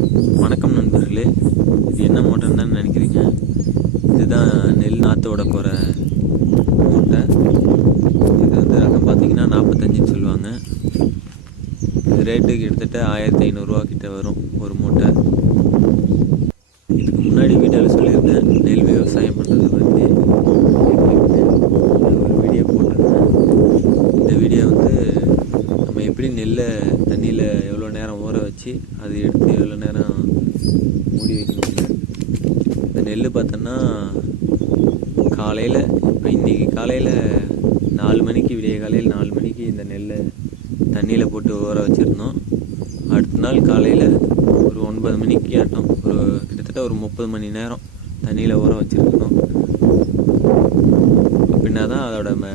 வணக்கம் நண்பர்களே. இது என்ன மூட்டைன்னு தான் நினைக்கிறீங்க? இதுதான் நெல் நாற்று விட போகிற மூட்டை. இது வந்து ரகம் பார்த்தீங்கன்னா நாற்பத்தஞ்சுன்னு சொல்லுவாங்க. இது ரேட்டு கிட்டத்தட்ட ஆயிரத்தி ஐநூறுரூவா கிட்ட வரும் ஒரு மூட்டை. இதுக்கு முன்னாடி வீடியோவில் சொல்லி நெல் விவசாயம் பண்ணுறது பற்றி ஒரு வீடியோ போட்டிருந்தேன் இந்த வீடியோ வந்து நம்ம எப்படி நெல்லை தண்ணியில் எவ்வளோ நேரம் ஊற வச்சு அது எடுத்து எவ்வளோ நேரம் மூடி வைக்கணும். இந்த நெல் பார்த்தோன்னா காலையில் இப்போ இன்றைக்கி காலையில் நாலு மணிக்கு விடிய காலையில் நாலு மணிக்கு இந்த நெல்லை தண்ணியில் போட்டு ஊற வச்சுருந்தோம். அடுத்த நாள் காலையில் ஒரு ஒன்பது மணிக்கு ஆட்டம் ஒரு கிட்டத்தட்ட ஒரு முப்பது மணி நேரம் தண்ணியில் ஊற வச்சுருக்கணும் அப்படின்னா தான் அதோட ம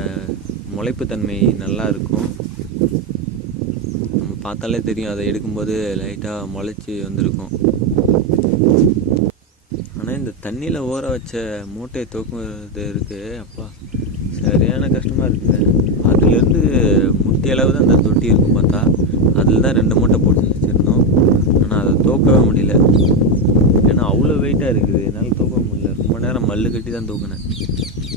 முளைப்பு தன்மை நல்லா இருக்கும். பார்த்தாலே தெரியும். அதை எடுக்கும்போது லைட்டாக முளைச்சி வந்திருக்கும். ஆனால் இந்த தண்ணியில் ஊற வச்ச மூட்டையை தூக்குறது இருக்குது அப்பா சரியான கஷ்டமாக இருக்குது அதுலேருந்து முட்டி அளவு தான் அந்த தொட்டி இருக்கும் பார்த்தா. அதில் தான் ரெண்டு மூட்டை போட்டு வச்சுருந்தோம். ஆனால் அதை தூக்கவே முடியல. ஏன்னா அவ்வளோ வெயிட்டாக இருக்குது. என்னால் தூக்க முடியல. ரொம்ப நேரம் மல்லு கட்டி தான் தூக்கினேன்.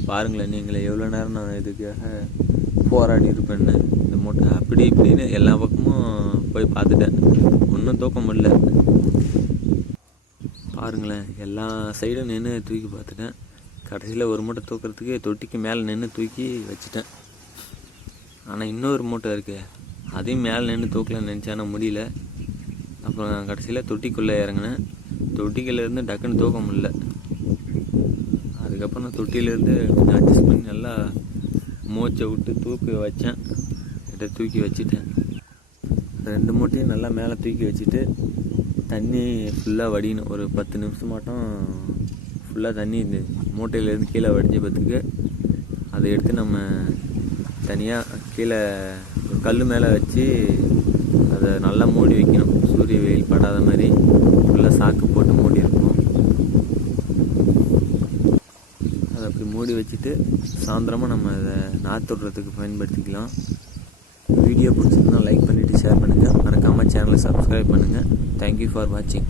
பாருங்களேன் நீங்களே எவ்வளோ நேரம் நான் இதுக்காக போராடி இருப்பேன்னு இந்த அப்படி இப்படின்னு எல்லா பக்கமும் போய் பார்த்துட்டேன். ஒன்றும் தூக்க முடியல பாருங்களேன் எல்லா சைடும் நின்று தூக்கி பார்த்துட்டேன். கடைசியில் ஒரு மூட்டை தூக்கிறதுக்கு தொட்டிக்கு மேலே நின்று தூக்கி வச்சுட்டேன். ஆனால் இன்னொரு மூட்டை இருக்கு. அதையும் மேலே நின்று தூக்கலாம்னு நினச்சேன்னா ஆனால் முடியல. அப்புறம் கடைசியில் தொட்டிக்குள்ளே இறங்கினேன். தொட்டிக்குள்ளேருந்து டக்குன்னு தூக்க முடில அதுக்கப்புறம் நான் தொட்டியிலேருந்து கொஞ்சம் அட்ஜஸ்ட் பண்ணி நல்லா மூச்சை விட்டு தூக்கி வச்சேன். இதை தூக்கி வச்சுட்டேன். ரெண்டு மூட்டையும் நல்லா மேலே தூக்கி வச்சுட்டு தண்ணி ஃபுல்லாக வடியணும் ஒரு பத்து நிமிஷம் மட்டும் ஃபுல்லாக தண்ணி மூட்டையிலேருந்து கீழே வடிஞ்ச பத்துக்கு அதை எடுத்து நம்ம தனியாக கீழே ஒரு கல் மேலே வச்சு அதை நல்லா மூடி வைக்கணும். சூரிய வெயில் படாத மாதிரி ஃபுல்லாக சாக்கு போட்டு மூடி இருக்கும் அதை அப்படி மூடி வச்சுட்டு சாயந்தரமாக நம்ம அதை நாற்று விடுறதுக்கு பயன்படுத்திக்கலாம். வீடியோ பிடிச்சிருந்தால் லைக் பண்ணிவிட்டு ஷேர் பண்ணுங்கள் மறக்காமல் சேனலை சப்ஸ்கிரைப் பண்ணுங்கள் தேங்க்யூ ஃபார் வாட்சிங்